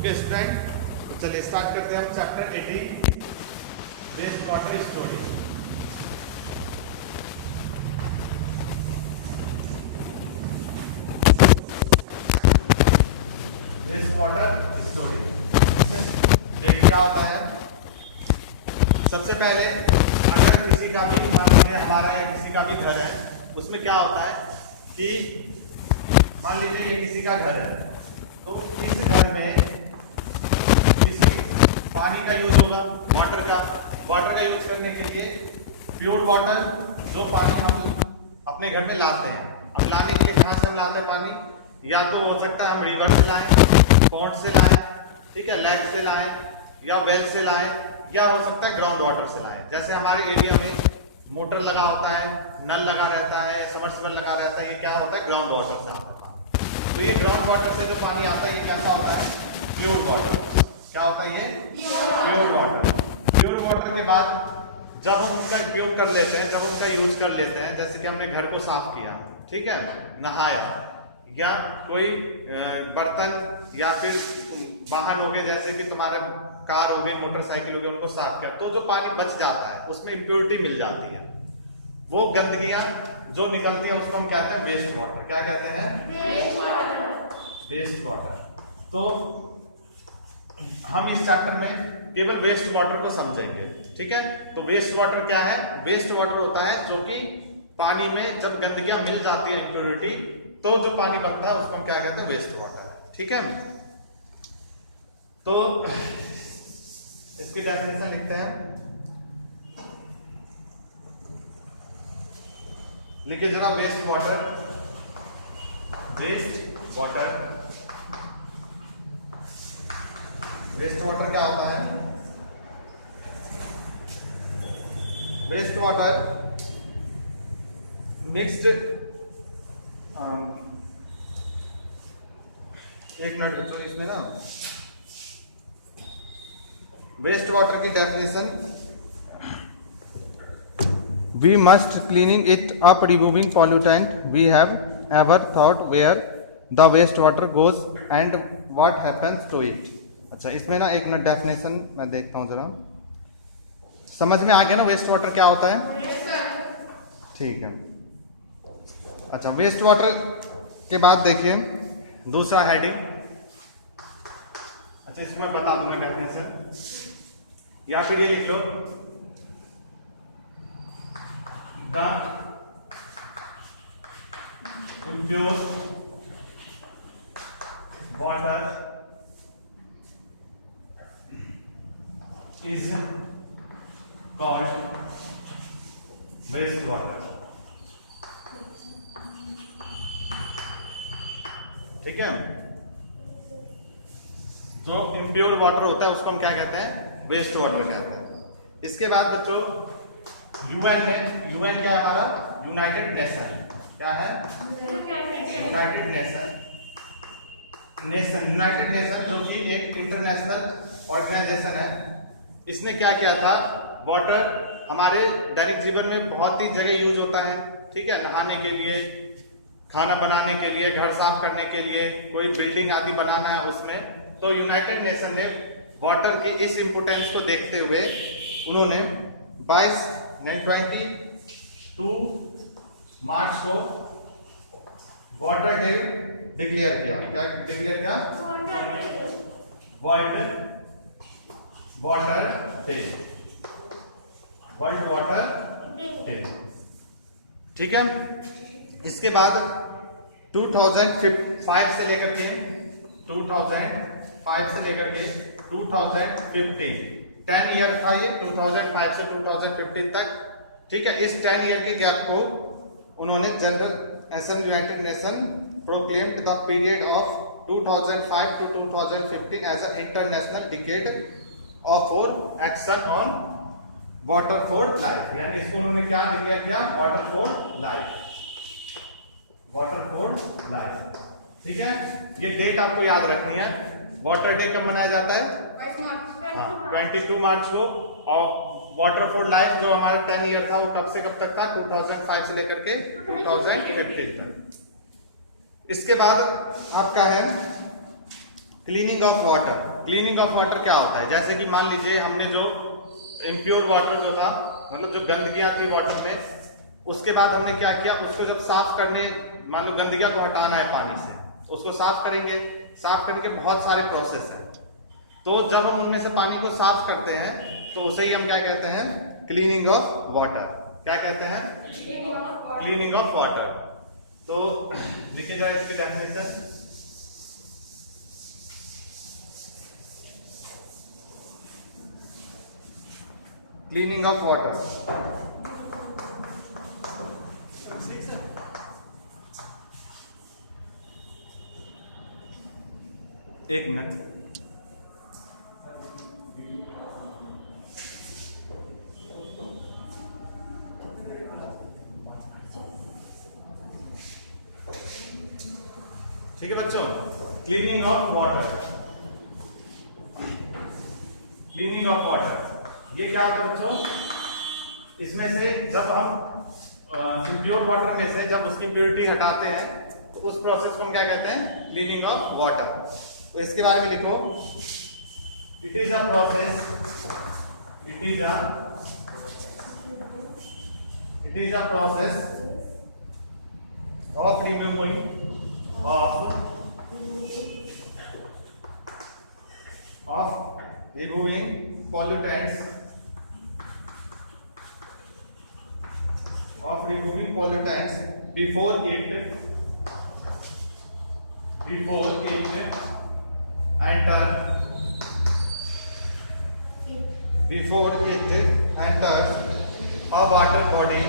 Okay student, तो चलिए start करते हैं हम chapter 18 waste water storage. Waste water storage क्या होता है? सबसे पहले अगर किसी का भी मान लीजिए हमारा या किसी का भी घर है, उसमें क्या होता है कि मान लीजिए ये किसी का घर है, तो इस घर में किसी पानी का यूज होगा, वाटर का यूज करने के लिए प्योर वाटर, जो पानी हम अपने घर में लाते हैं। अब लाने के लिए कहाँ से हम लाते हैं पानी? या तो हो सकता है हम रिवर से लाएं, पॉन्ड से लाएं, ठीक है, लेक से लाएं, या वेल से लाएं, या हो सकता है ग्राउंड वाटर से लाएं। जैसे हमारे एरिया में मोटर लगा होता है, नल लगा रहता है, समरसेबल लगा रहता है, ये क्या होता है? ग्राउंड वाटर से आता है पानी। तो ये ग्राउंड वाटर से जो पानी आता है ये कैसा होता है? Pure water. क्या होता है ये? Pure water. प्योर वाटर के बाद जब हम उनका उपयोग कर लेते हैं, जब उनका यूज कर लेते हैं, जैसे कि हमने घर को साफ किया, ठीक है, नहाया, या कोई बर्तन या फिर वाहन हो गए, जैसे कि तुम्हारा कार हो गई, मोटरसाइकिल हो गई, उनको साफ किया, तो जो पानी बच जाता है उसमें इम्प्योरिटी मिल जाती है, वो गंदगियां जो निकलती है उसको हम कहते हैं वेस्ट वाटर। क्या कहते हैं? Waste water. तो हम इस चैप्टर में केवल वेस्ट वाटर को समझेंगे, ठीक है। तो वेस्ट वाटर क्या है? वेस्ट वाटर होता है जो कि पानी में जब गंदगियां मिल जाती है, इम्प्योरिटी, तो जो पानी बनता है उसको हम क्या कहते हैं? वेस्ट वाटर, ठीक है। तो इसकी डेफिनेशन लिखते हैं, लिखिए जरा waste water. Waste water, waste water क्या होता है? वेस्ट वाटर मिक्स्ड, एक मिनट बच्चों, इसमें ना वेस्ट वाटर की definition, we must cleaning it up removing pollutant we have ever thought where the waste water goes and what happens to it. अच्छा, इसमें ना एक मिनट डेफिनेशन मैं देखता हूं जरा, समझ में आ गया ना वेस्ट वाटर क्या होता है? ठीक है। अच्छा, वेस्ट वाटर के बाद देखिए दूसरा हेडिंग। अच्छा, इसको मैं बता दूंगा डेफिनेशन, या फिर ये लिख लो, the pure water is called waste water, ठीक है। जो इम्प्योर वाटर होता है उसको हम क्या कहते हैं? वेस्ट वाटर कहते हैं। इसके बाद बच्चों यूएन है, यूएन क्या है हमारा? United nation. क्या है? United nation. यूनाइटेड नेशन जो कि एक इंटरनेशनल ऑर्गेनाइजेशन है, इसने क्या किया था? वाटर हमारे दैनिक जीवन में बहुत ही जगह यूज होता है, ठीक है, नहाने के लिए, खाना बनाने के लिए, घर साफ करने के लिए, कोई बिल्डिंग आदि बनाना है उसमें। तो यूनाइटेड नेशन ने वाटर की इस इंपोर्टेंस को देखते हुए उन्होंने 22 मार्च को वाटर डे डिक्लेयर किया। क्या डिक्लेयर किया? World water day, world water day, ठीक है। इसके बाद 2005 से लेकर के 2015 10 ईयर था ये, 2005 से 2015 तक, ठीक है। इस 10 ईयर के गैप को उन्होंने general assembly united nation proclaimed the period of 2005 to 2015 as a international decade of for action on water for life. यानी इसको उन्होंने क्या डिक्लेयर किया? Water for life, water for life, ठीक है। ये डेट आपको याद रखनी है। वाटर डे कब मनाया जाता है? हाँ, 22 मार्च को। और वाटर फॉर लाइफ जो हमारा 10 ईयर था वो कब से कब तक था? 2005 से लेकर के 2015 तक। इसके बाद आपका है cleaning of water. Cleaning of water क्या होता है, जैसे कि मान लीजिए हमने जो इम्प्योर वाटर जो था, मतलब जो गंदगियां थी वाटर में, उसके बाद हमने क्या किया, उसको जब साफ करने, मान लो गंदगियां को हटाना है पानी से, उसको साफ करेंगे। साफ करने के बहुत सारे प्रोसेस हैं, तो जब हम उनमें से पानी को साफ करते हैं तो उसे ही हम क्या कहते हैं, क्लीनिंग ऑफ वाटर। क्या कहते हैं, क्लीनिंग ऑफ वाटर। तो देखिए जरा इसकी डेफिनेशन, क्लीनिंग ऑफ वाटर। एक मिनट, ठीक है बच्चों। Cleaning of water, cleaning of water ये क्या होता है बच्चों, इसमें से जब हम इम्प्योर वाटर में से जब उसकी प्योरिटी हटाते हैं तो उस प्रोसेस को हम क्या कहते हैं, क्लीनिंग ऑफ वाटर। तो इसके बारे में लिखो, it is a process, it is a process of removing pollutants, before it enters a water body,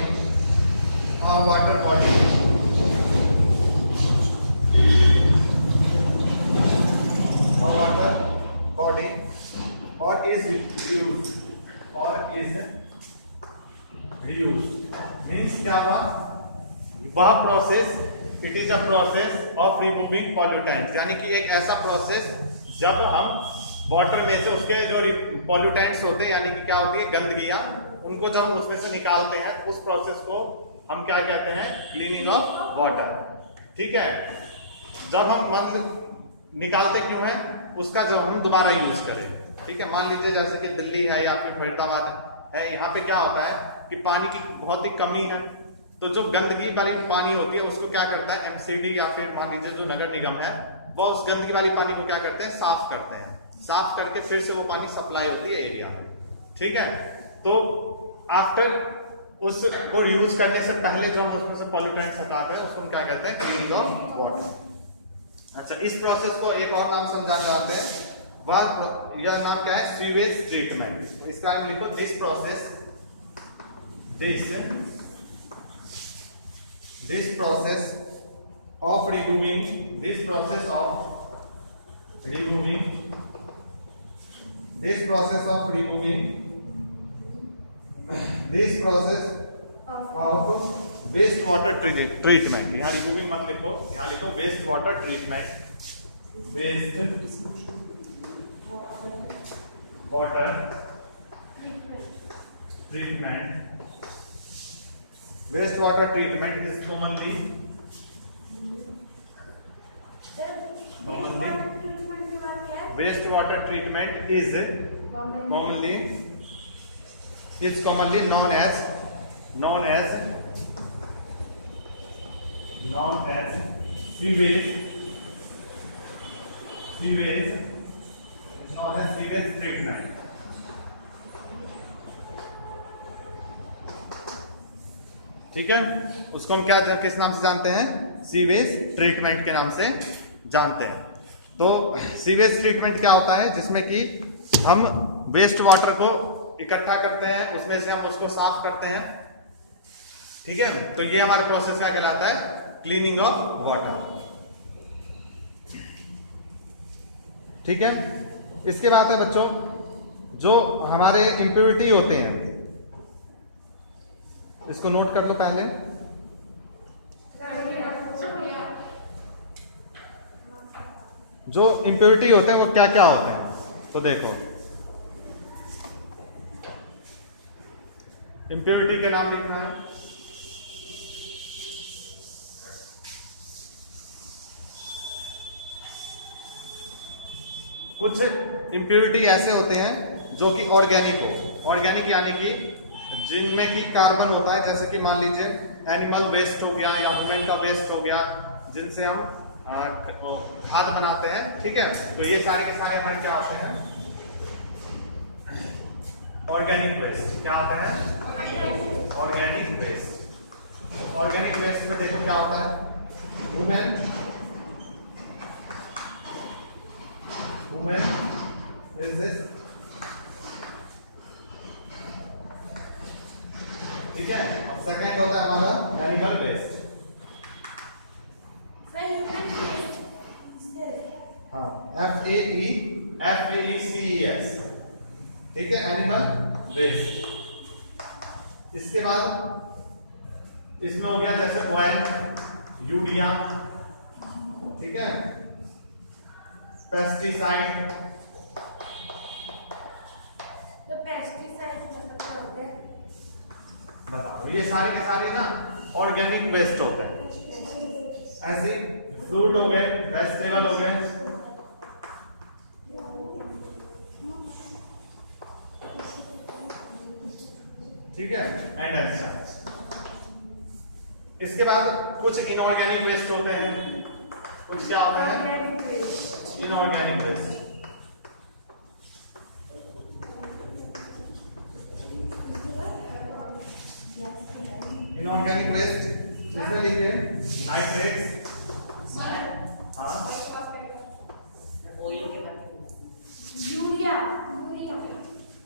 or is reused, means क्या हुआ, वह process, it is a process of removing pollutants, यानी कि एक ऐसा प्रोसेस जब हम वाटर में से उसके जो पॉल्यूटेंट्स होते हैं, यानी कि क्या होती है, गंदगियां, उनको जब हम उसमें से निकालते हैं तो उस प्रोसेस को हम क्या कहते हैं, क्लीनिंग ऑफ वाटर। ठीक है, जब हम निकालते क्यों है, उसका जब हम दोबारा यूज करें। ठीक है, मान लीजिए जैसे कि दिल्ली है या फिर फरीदाबाद है, यहाँ पे क्या होता है कि पानी की बहुत ही कमी है, तो जो गंदगी वाली पानी होती है उसको क्या करता है एमसीडी या फिर मान लीजिए जो नगर निगम है, वो उस गंदगी वाली पानी को क्या करते हैं, साफ करते हैं। साफ करके फिर से वो पानी सप्लाई होती है एरिया में। ठीक है, तो आफ्टर उसको यूज करने से पहले जो हम उसमें से पॉल्यूटेंट्स हटाते हैं उसको हम क्या कहते हैं, क्लीनिंग ऑफ वाटर। अच्छा, इस प्रोसेस को एक और नाम समझाने आते हैं, वह यह नाम क्या है, सीवेज ट्रीटमेंट। इसके बारे में लिखो, this process of removing waste water treatment। यहाँ रिमूविंग मत लिखो, यहाँ लिखो waste water treatment, waste water treatment. Waste water treatment is commonly waste water treatment is commonly known as sewage treatment। ठीक है, उसको हम क्या किस नाम से जानते हैं, सीवेज ट्रीटमेंट के नाम से जानते हैं। तो सीवेज ट्रीटमेंट क्या होता है, जिसमें कि हम वेस्ट वाटर को इकट्ठा करते हैं, उसमें से हम उसको साफ करते हैं। ठीक है, तो ये हमारा प्रोसेस क्या कहलाता है, क्लीनिंग ऑफ वाटर। ठीक है, इसके बाद है बच्चों, जो हमारे इम्प्योरिटी होते हैं, इसको नोट कर लो पहले। जो इम्प्योरिटी होते हैं वो क्या क्या होते हैं, तो देखो, इम्प्योरिटी के नाम लिखना है। कुछ इम्प्योरिटी ऐसे होते हैं जो कि ऑर्गेनिक हो, ऑर्गेनिक यानी कि जिनमें कि कार्बन होता है, जैसे कि मान लीजिए एनिमल वेस्ट हो गया या ह्यूमन का वेस्ट हो गया, जिनसे हम खाद बनाते हैं, ठीक है। तो ये सारे के सारे हमारे क्या होते हैं, ऑर्गेनिक वेस्ट। क्या होते हैं, ऑर्गेनिक वेस्ट। ऑर्गेनिक वेस्ट में देखो क्या होता है, ह्यूमन वेस्ट, ठीक है। और सेकंड होता है हमारा एनिमल वेस्ट। हाँ, FAECES, ठीक है, एनिमल वेस्ट। इसके बाद इसमें हो गया जैसे ऑयल, यूरिया, ठीक है, पेस्टिसाइड। तो पेस्टिसाइड मतलब क्या होते हैं? बताओ, ये सारे के सारे ना ऑर्गेनिक वेस्ट होते हैं। ऐसे फ्रूट हो गए, वेजिटेबल हो गए, ठीक है, एंड एक्स्ट्रा। इसके बाद कुछ इनऑर्गेनिक वेस्ट होते हैं, कुछ क्या होते हैं, इनऑर्गेनिक वेस्ट। इनऑर्गेनिक वेस्ट इसमें लिखिए नाइट्रेट्स,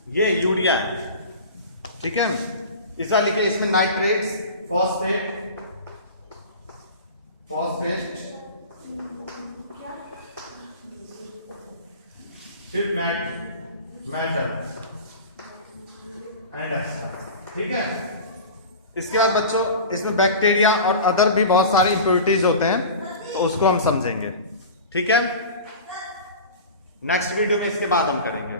ये यूरिया है, ठीक है। इसका लिखिए, इसमें नाइट्रेट्स, फॉस्फेट, फिर मेटल एंड एक्स्ट्रा, ठीक है। इसके बाद बच्चों इसमें बैक्टीरिया और अदर भी बहुत सारे इंप्योरिटीज होते हैं, तो उसको हम समझेंगे, ठीक है। नेक्स्ट वीडियो में इसके बाद हम करेंगे।